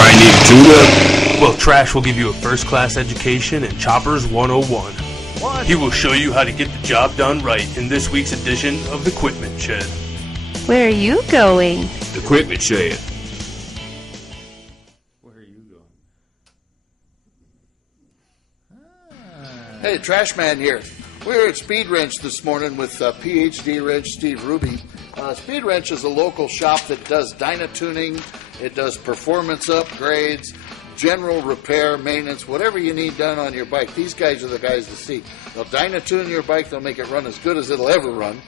I need a tune-up? Well, Trash will give you a first-class education in Choppers 101. He will show you how to get the job done right in this week's edition of the Equipment Shed. Where are you going? The Equipment Shed. Where are you going? Hey, Trash Man here. We're at Speed Wrench this morning with PhD Wrench Steve Ruby. Speed Wrench is a local shop that does dyno tuning. It does performance upgrades, general repair, maintenance, whatever you need done on your bike. These guys are the guys to see. They'll dyno tune your bike. They'll make it run as good as it'll ever run.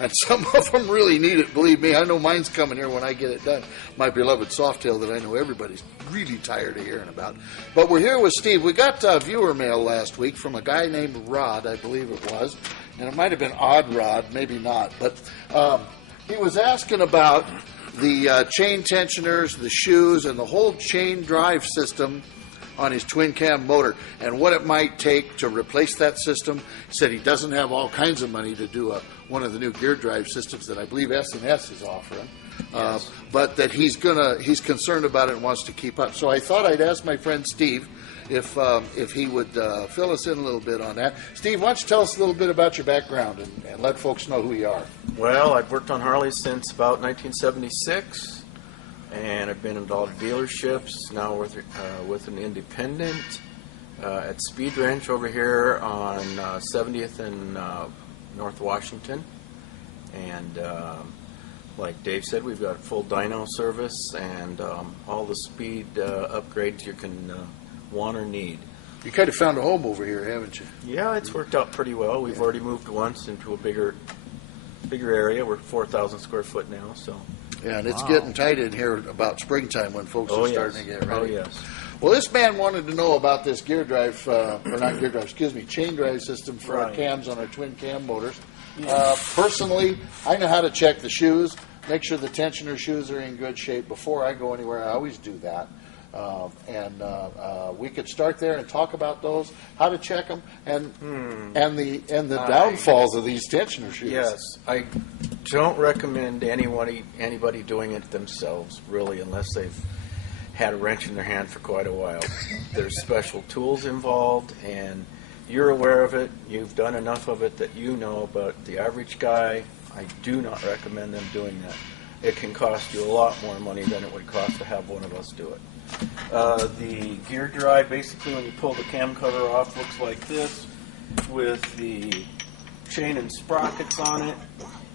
And some of them really need it, believe me. I know mine's coming here when I get it done. My beloved Softail that I know everybody's really tired of hearing about. But we're here with Steve. We got viewer mail last week from a guy named Rod, I believe it was. And it might have been Odd Rod, maybe not. But he was asking about the chain tensioners, the shoes, and the whole chain drive system on his twin cam motor and what it might take to replace that system. He said he doesn't have all kinds of money to do one of the new gear drive systems that I believe S&S is offering, yes. But that he's concerned about it and wants to keep up. So I thought I'd ask my friend Steve if he would fill us in a little bit on that. Steve, why don't you tell us a little bit about your background and let folks know who you are? Well, I've worked on Harleys since about 1976. And I've been in a lot of dealerships, now with an independent at Speed Wrench over here on 70th and North Washington. And like Dave said, we've got full dyno service and all the speed upgrades you can want or need. You kind of found a home over here, haven't you? Yeah, it's worked out pretty well. We've already moved once into a bigger area. We're 4,000 square foot now, so. Yeah, and it's getting tight in here about springtime when folks are starting to get ready. Oh, yes. Well, this man wanted to know about this gear drive, or not gear drive, chain drive system for our cams on our twin cam motors. Personally, I know how to check the shoes, make sure the tensioner shoes are in good shape. Before I go anywhere, I always do that. We could start there and talk about those, how to check them, and the downfalls of these tensioner shoes. Yes, I don't recommend anybody doing it themselves, really, unless they've had a wrench in their hand for quite a while. There's special tools involved, and you're aware of it. You've done enough of it that you know, but the average guy, I do not recommend them doing that. It can cost you a lot more money than it would cost to have one of us do it. The gear drive, basically when you pull the cam cover off, looks like this with the chain and sprockets on it.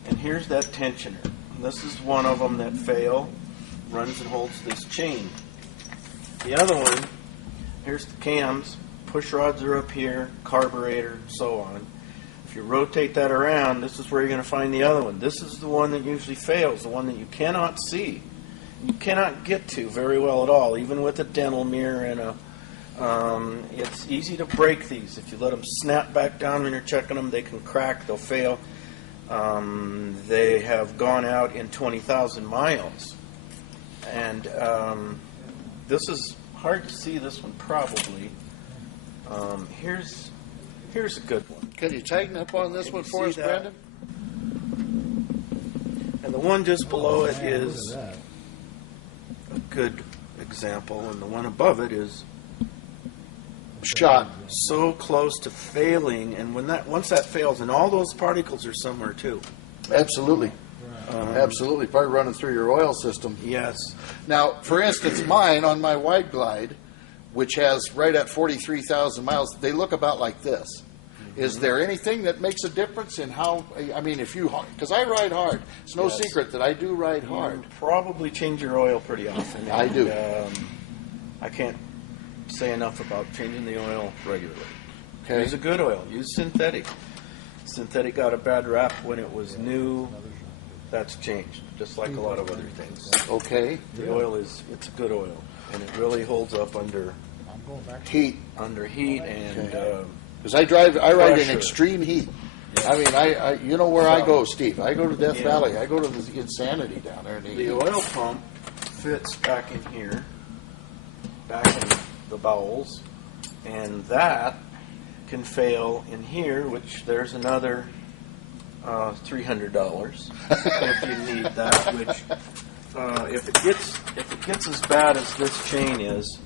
And here's that tensioner. And this is one of them that runs and holds this chain. The other one, here's the cams. Push rods are up here, carburetor, and so on. If you rotate that around, this is where you're going to find the other one. This is the one that usually fails, the one that you cannot see. You cannot get to very well at all, even with a dental mirror and it's easy to break these. If you let them snap back down when you're checking them, they can crack, they'll fail. They have gone out in 20,000 miles. And this is hard to see, this one probably. Here's a good one. Can you tighten up on this one for us, Brandon? And the one just below it is a good example, and the one above it is shot so close to failing, and once that fails, and all those particles are somewhere too. Absolutely. Absolutely. Probably running through your oil system. Yes. Now, for instance, mine on my Wide Glide, which has right at 43,000 miles, they look about like this. Is there anything that makes a difference in how, I mean, because I ride hard. It's no secret that I do ride hard. You probably change your oil pretty often. I do. I can't say enough about changing the oil regularly. Okay. Use a good oil. Use synthetic. Synthetic got a bad rap when it was new. That's changed, just like a lot of other things. Okay. The oil it's a good oil, and it really holds up under heat. And because I ride in extreme heat. I mean, you know where I go, Steve. I go to Death Valley. I go to the Insanity down there. The oil pump fits back in here, back in the bowels, and that can fail in here, which there's another $300 if you need that, which if it gets if it gets as bad as this chain is,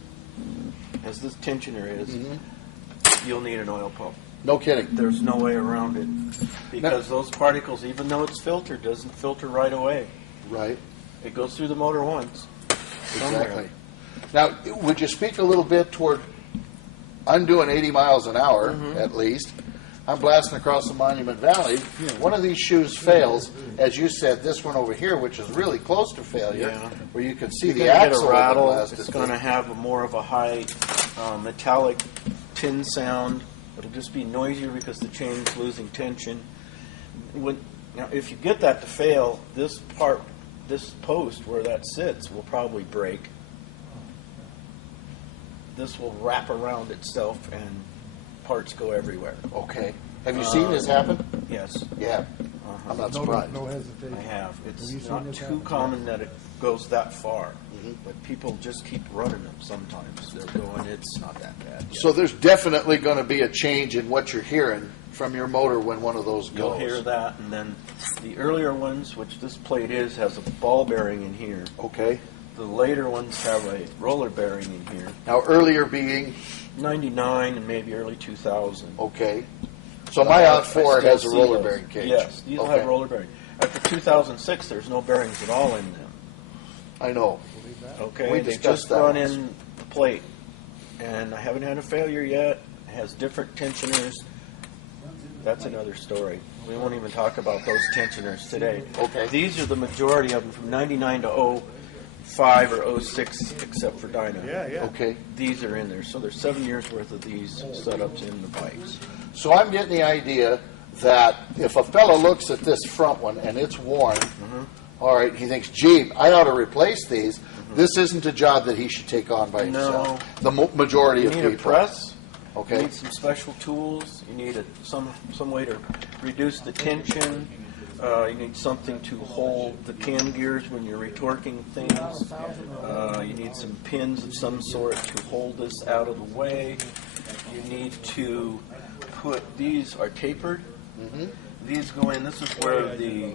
as this tensioner is, you'll need an oil pump. No kidding. There's no way around it. Because those particles, even though it's filtered, doesn't filter right away. Right. It goes through the motor once. somewhere. Exactly. Now, would you speak a little bit toward, I'm doing 80 miles an hour at least. I'm blasting across the Monument Valley. One of these shoes fails, as you said, this one over here, which is really close to failure, where you can see You're the gonna get axle a rattle. blasted. It's going to have more of a high metallic tin sound. It'll just be noisier because the chain's losing tension. Now, if you get that to fail, this post where that sits will probably break. This will wrap around itself and parts go everywhere. Okay. Have you seen this happen? Yes, Yeah. I'm not surprised. No hesitation. I have. It's Have you seen not this too happen? common that it goes that far, but people just keep running them sometimes. They're going, it's not that bad. yet." So there's definitely going to be a change in what you're hearing from your motor when one of those goes. You'll hear that, and then the earlier ones, which this plate has a ball bearing in here. Okay. The later ones have a roller bearing in here. Now, earlier being, 99 and maybe early 2000. okay. So my Odd I 4 still has a see roller those. bearing cage. Yes, these will Okay. have roller bearing. After 2006, there's no bearings at all in them. I know. Okay, We they discussed just that run once. in the plate, and I haven't had a failure yet. It has different tensioners. That's another story. We won't even talk about those tensioners today. Okay. These are the majority of them from 99 to 05 or 06, except for Dyna. Okay. These are in there. So there's 7 years worth of these setups in the bikes. So I'm getting the idea that if a fellow looks at this front one and it's worn, all right, he thinks, gee, I ought to replace these. This isn't a job that he should take on by himself. The majority You of need people. a press. Okay. You need some special tools. You need some way to reduce the tension. You need something to hold the cam gears when you're retorquing things. You need some pins of some sort to hold this out of the way. You need to put, these are tapered. These go in. This is where the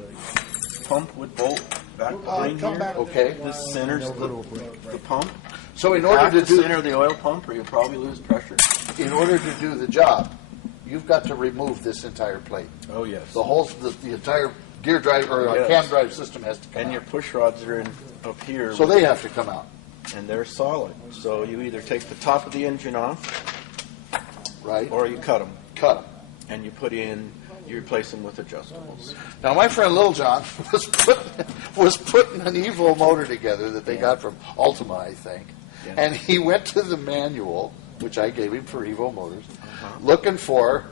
pump would bolt back behind here. Okay. This centers the pump. So in You order have to to do center the oil pump or you'll probably lose pressure. in order to do the job, you've got to remove this entire plate. Oh, yes. The entire gear drive or Yes. cam drive system has to come And out. your push rods are in up here. So they have to come out, and they're solid. So you either take the top of the engine off right? or you cut them. Cut them. And you replace them with adjustables. Now, my friend Lil John was putting an Evo motor together that they got from Ultima, I think, Yeah. and he went to the manual, which I gave him for Evo motors, looking for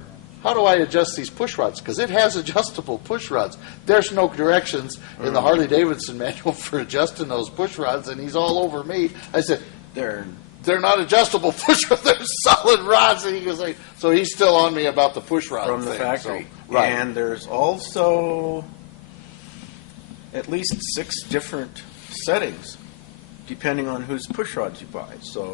how do I adjust these push rods? Because it has adjustable push rods. There's no directions in the Harley Davidson manual for adjusting those push rods, and he's all over me. I said, they're not adjustable push rods, they're solid rods. And he goes like, so he's still on me about the push rod From the thing, factory. so- right. And there's also at least 6 different settings depending on whose push rods you buy. So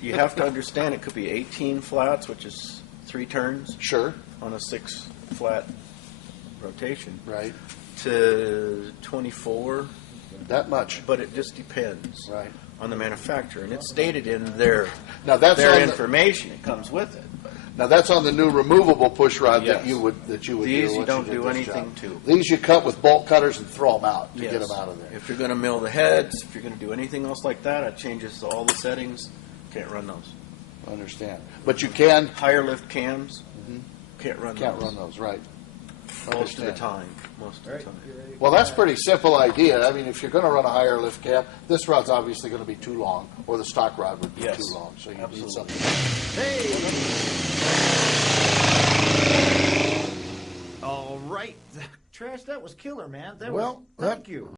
you have to understand it could be 18 flats, which is 3 turns Sure, on a 6 flat rotation, right. to 24, That much. but it just depends Right. on the manufacturer, and it's stated in their Now that's on the, information. It comes with it. now that's on the new removable push rod Yes. that you would These do. you once don't did do this anything job. to. These you cut with bolt cutters and throw them out to get Yes. them out of there. If you're going to mill the heads, if you're going to do anything else like that, it changes all the settings. Can't run those. I understand, but you can Higher lift cams, can't run can't those. run those, right? Most of the Understand. time. Most of the time. Well, that's a pretty simple idea. I mean, if you're going to run a higher lift cam, this rod's obviously going to be too long, or the stock rod would be Yes. too long. So you need Absolutely. something. All right. Trash, that was killer, man. Well, Thank you.